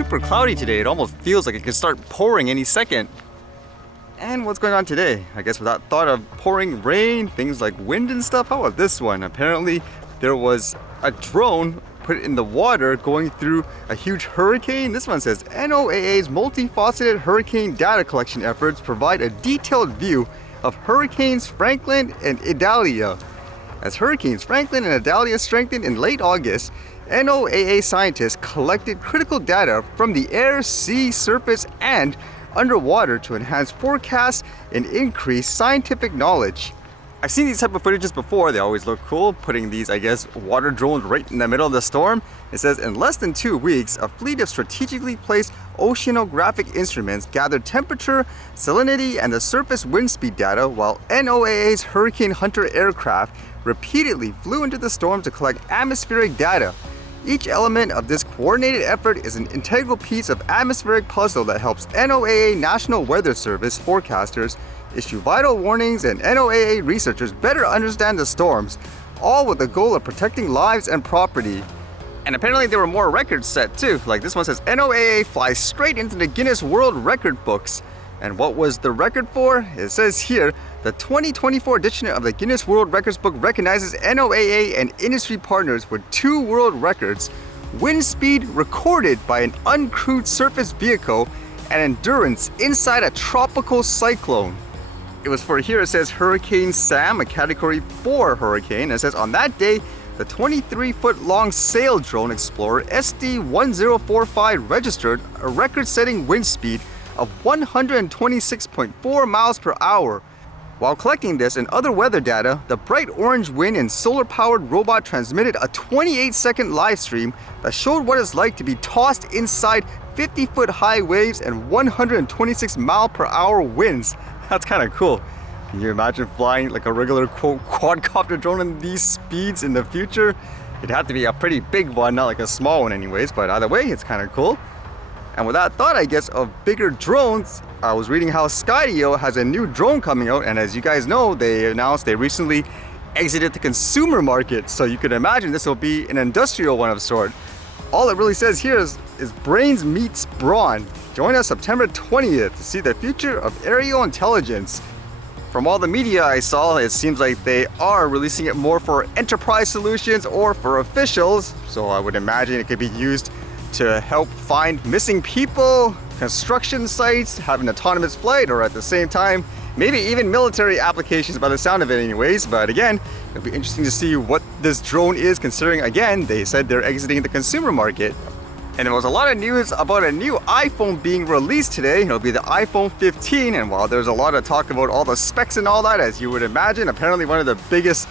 super cloudy today. It almost feels like it could start pouring any second. And what's going on today? I guess without thought of pouring rain, things like wind and stuff, how about this one? Apparently there was a drone put in the water going through a huge hurricane. This one says NOAA's multifaceted hurricane data collection efforts provide a detailed view of Hurricanes Franklin and Idalia. As Hurricanes Franklin and Idalia strengthened in late August, NOAA scientists collected critical data from the air, sea, surface, and underwater to enhance forecasts and increase scientific knowledge. I've seen these type of footages before. They always look cool, putting these, I guess, water drones right in the middle of the storm. It says, in less than 2 weeks, a fleet of strategically placed oceanographic instruments gathered temperature, salinity, and the surface wind speed data, while NOAA's Hurricane Hunter aircraft repeatedly flew into the storm to collect atmospheric data. Each element of this coordinated effort is an integral piece of atmospheric puzzle that helps NOAA National Weather Service forecasters issue vital warnings and NOAA researchers better understand the storms, all with the goal of protecting lives and property. And apparently there were more records set too. Like this one says, NOAA flies straight into the Guinness World Record books. And what was the record for? It says here, the 2024 edition of the Guinness World Records book recognizes NOAA and industry partners with 2 world records: wind speed recorded by an uncrewed surface vehicle and endurance inside a tropical cyclone. It was for here, it says Hurricane Sam, a category 4 hurricane. It says on that day, the 23-foot-long sail drone Explorer SD1045 registered a record-setting wind speed of 126.4 miles per hour. While collecting this and other weather data, the bright orange wind and solar-powered robot transmitted a 28-second live stream that showed what it's like to be tossed inside 50-foot high waves and 126 mile per hour winds. That's kind of cool. Can you imagine flying like a regular quote quadcopter drone in these speeds in the future? It'd have to be a pretty big one, not like a small one anyways, but either way, it's kind of cool. And with that thought, I guess, of bigger drones, I was reading how Skydio has a new drone coming out, and as you guys know, they announced they recently exited the consumer market, so you could imagine this will be an industrial one of sort. All it really says here is brains meets brawn. Join us September 20th to see the future of aerial intelligence. From all the media I saw, it seems like they are releasing it more for enterprise solutions or for officials, so I would imagine it could be used to help find missing people, construction sites, have an autonomous flight, or at the same time, maybe even military applications by the sound of it anyways. But again, it'll be interesting to see what this drone is, considering again, they said they're exiting the consumer market. And there was a lot of news about a new iPhone being released today. It'll be the iPhone 15, and while there's a lot of talk about all the specs and all that, as you would imagine, apparently one of the biggest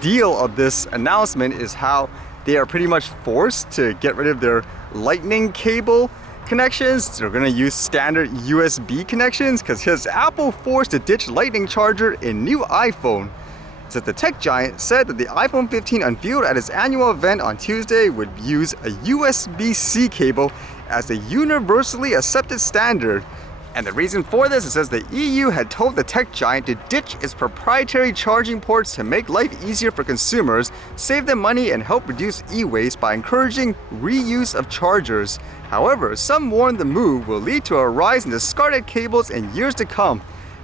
deal of this announcement is how they are pretty much forced to get rid of their lightning cable connections. They're going to use standard USB connections because Apple forced to ditch lightning charger in new iPhone. So the tech giant said that the iPhone 15 unveiled at its annual event on Tuesday would use a USB-C cable as the universally accepted standard. And the reason for this, it says the EU had told the tech giant to ditch its proprietary charging ports to make life easier for consumers, save them money, and help reduce e-waste by encouraging reuse of chargers. However, some warn the move will lead to a rise in discarded cables in years to come.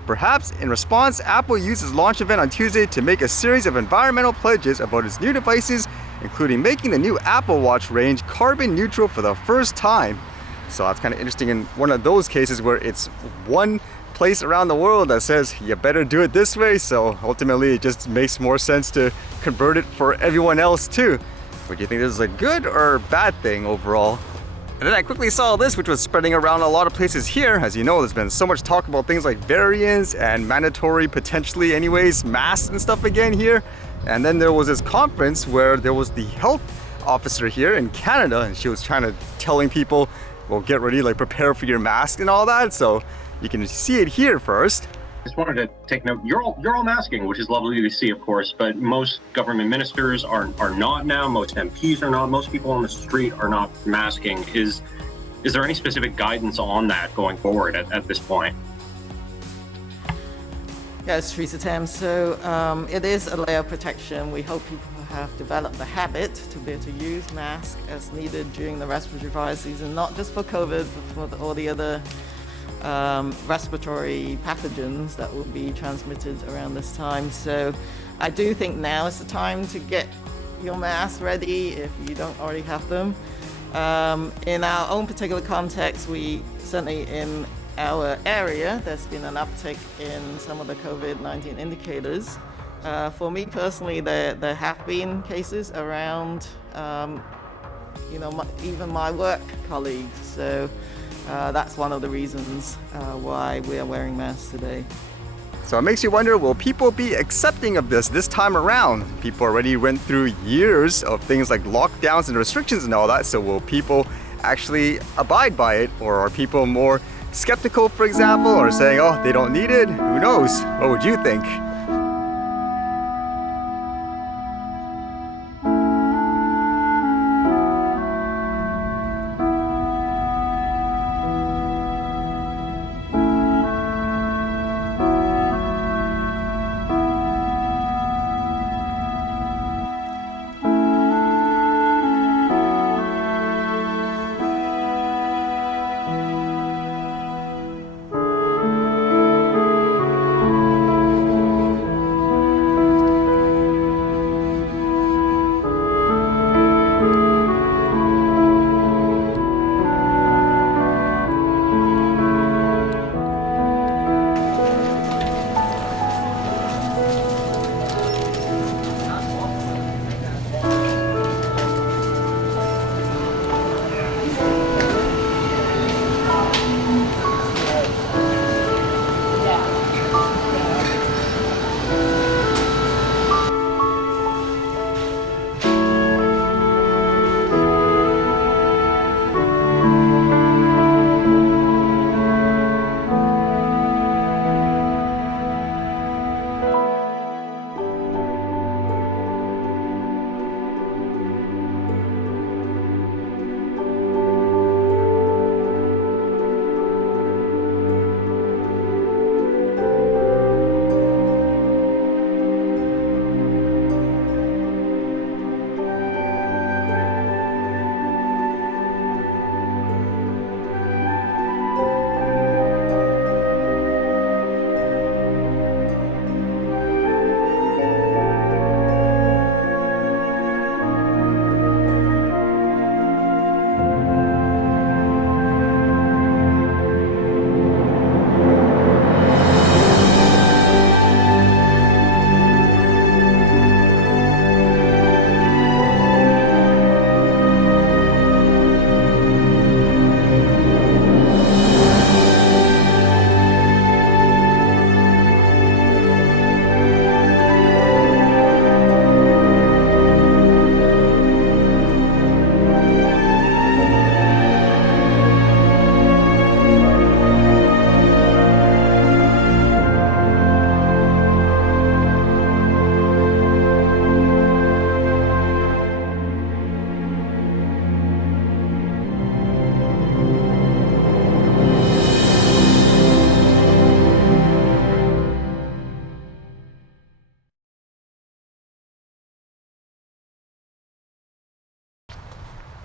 Perhaps in response, Apple used its launch event on Tuesday to make a series of environmental pledges about its new devices, including making the new Apple Watch range carbon neutral for the first time. So that's kind of interesting in one of those cases where it's one place around the world that says you better do it this way, so ultimately it just makes more sense to convert it for everyone else too. But do you think this is a good or bad thing overall? And then I quickly saw this, which was spreading around a lot of places here. As you know, there's been so much talk about things like variants and mandatory, potentially anyways, masks and stuff again here. And then there was this conference where there was the health officer here in Canada, and she was trying to telling people, well, get ready, like prepare for your mask and all that. So you can see it here first. Just wanted to take note, you're all masking, which is lovely to see, of course, but most government ministers are not now, most MPs are not, most people on the street are not masking. Is there any specific guidance on that going forward at this point? Yeah, it's Theresa Tam. So it is a layer of protection. We hope people have developed the habit to be able to use masks as needed during the respiratory virus season, not just for COVID, but for all the other respiratory pathogens that will be transmitted around this time. So I do think now is the time to get your masks ready if you don't already have them. In our own particular context, we certainly in our area, there's been an uptick in some of the COVID-19 indicators. For me personally, there have been cases around, even my work colleagues. So that's one of the reasons why we are wearing masks today. So it makes you wonder, will people be accepting of this time around? People already went through years of things like lockdowns and restrictions and all that, so will people actually abide by it? Or are people more skeptical, for example, or saying, oh, they don't need it? Who knows? What would you think?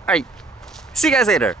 All right, see you guys later.